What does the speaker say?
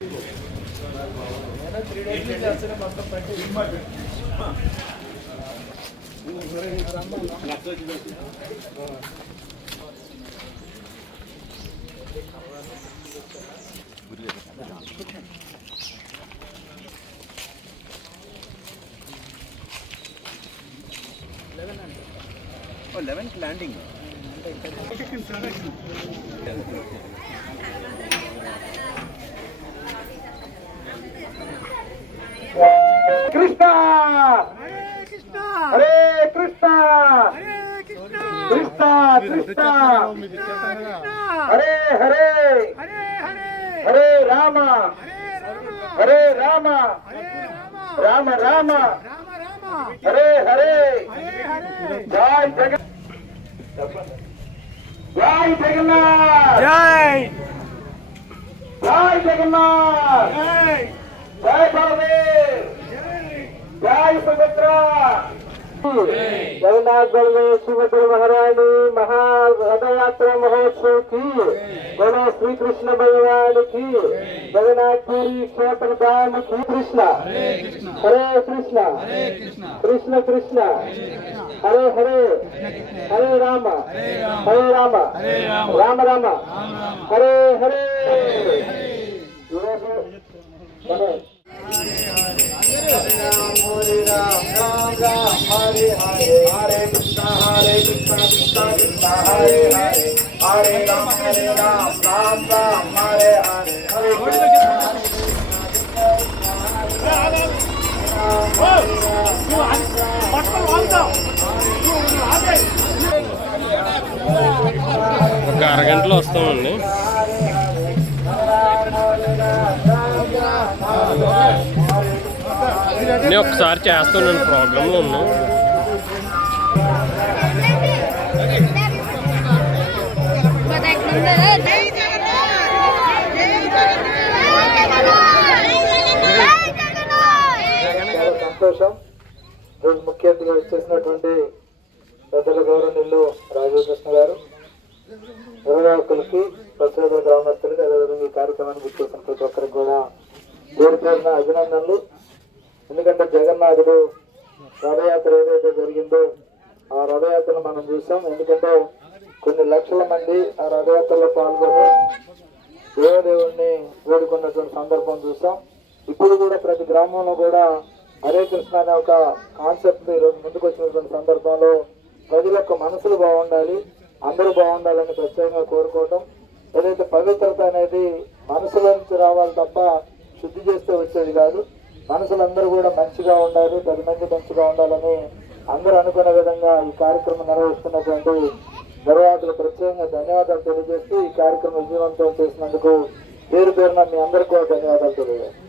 3 days చేస్తే మొత్తం పట్టి 11th landing. Krishna, Hare Krishna, Krishna Krishna, Hare Hare, Hare Rama, Hare Rama, Rama Rama, Hare Hare, Jai Jagannath, Jai Jagannath, Jai Jagannath, Jai Baladev, Jai Subhadra, Jagannath Baldev Subhadra महारानी महारथयात्रा महोत्सव की, बोलो श्री कृष्ण भगवान की, जगन्नाथपुरी क्षेत्र धाम की। कृष्ण हरे कृष्ण कृष्ण कृष्ण हरे हरे, हरे Ram Ram Ram Hare Hare. Hare Ram, Ram Ram, Hare Hare, Hare Krishna, Krishna Krishna, Hare Hare, Hare Ram, Ram Ram, Hare Hare, Hare ఒక అరగంటలో వస్తామండి. నేను ఒకసారి చేస్తున్నాను, ప్రోగ్రాంలో ఉన్నాను. సంతోషం. రోజు ముఖ్య అతిథిగా వచ్చేసినటువంటి పెద్దల గౌరవనీయులు రాజీవ్ కృష్ణ గారు, నిర్వాహకులకి, ప్రస్తుత గ్రామస్తులకి, అదేవిధంగా ఈ కార్యక్రమాన్ని గుర్తిస్తున్న ప్రతి ఒక్కరికి కూడా పేరు పేరున అభినందనలు. ఎందుకంటే జగన్నాథుడు రథయాత్ర ఏదైతే జరిగిందో ఆ రథయాత్రను మనం చూసాం. ఎందుకంటే కొన్ని లక్షల మంది ఆ రథయాత్రలో పాల్గొని దేవదేవుణ్ణి వేడుకున్నటువంటి సందర్భం చూసాం. ఇప్పుడు కూడా ప్రతి గ్రామంలో కూడా హరే కృష్ణ అనే ఒక కాన్సెప్ట్ ఈరోజు ముందుకు వచ్చినటువంటి సందర్భంలో ప్రజల యొక్క మనసులు బాగుండాలి, అందరూ బాగుండాలని ప్రత్యేకంగా కోరుకోవటం. ఏదైతే పవిత్రత అనేది మనసులో నుంచి రావాలి తప్ప శుద్ధి చేస్తే వచ్చేది కాదు. మనసులందరూ కూడా మంచిగా ఉండాలి, 10 మంది మంచిగా ఉండాలని అందరూ అనుకునే విధంగా ఈ కార్యక్రమం నిర్వహిస్తున్నటువంటి నిర్వాహకులు ప్రత్యేకంగా ధన్యవాదాలు తెలియజేస్తూ ఈ కార్యక్రమం విజయవంతం చేసినందుకు పేరు పేరున మీ అందరికీ కూడా ధన్యవాదాలు తెలియజేస్తాను.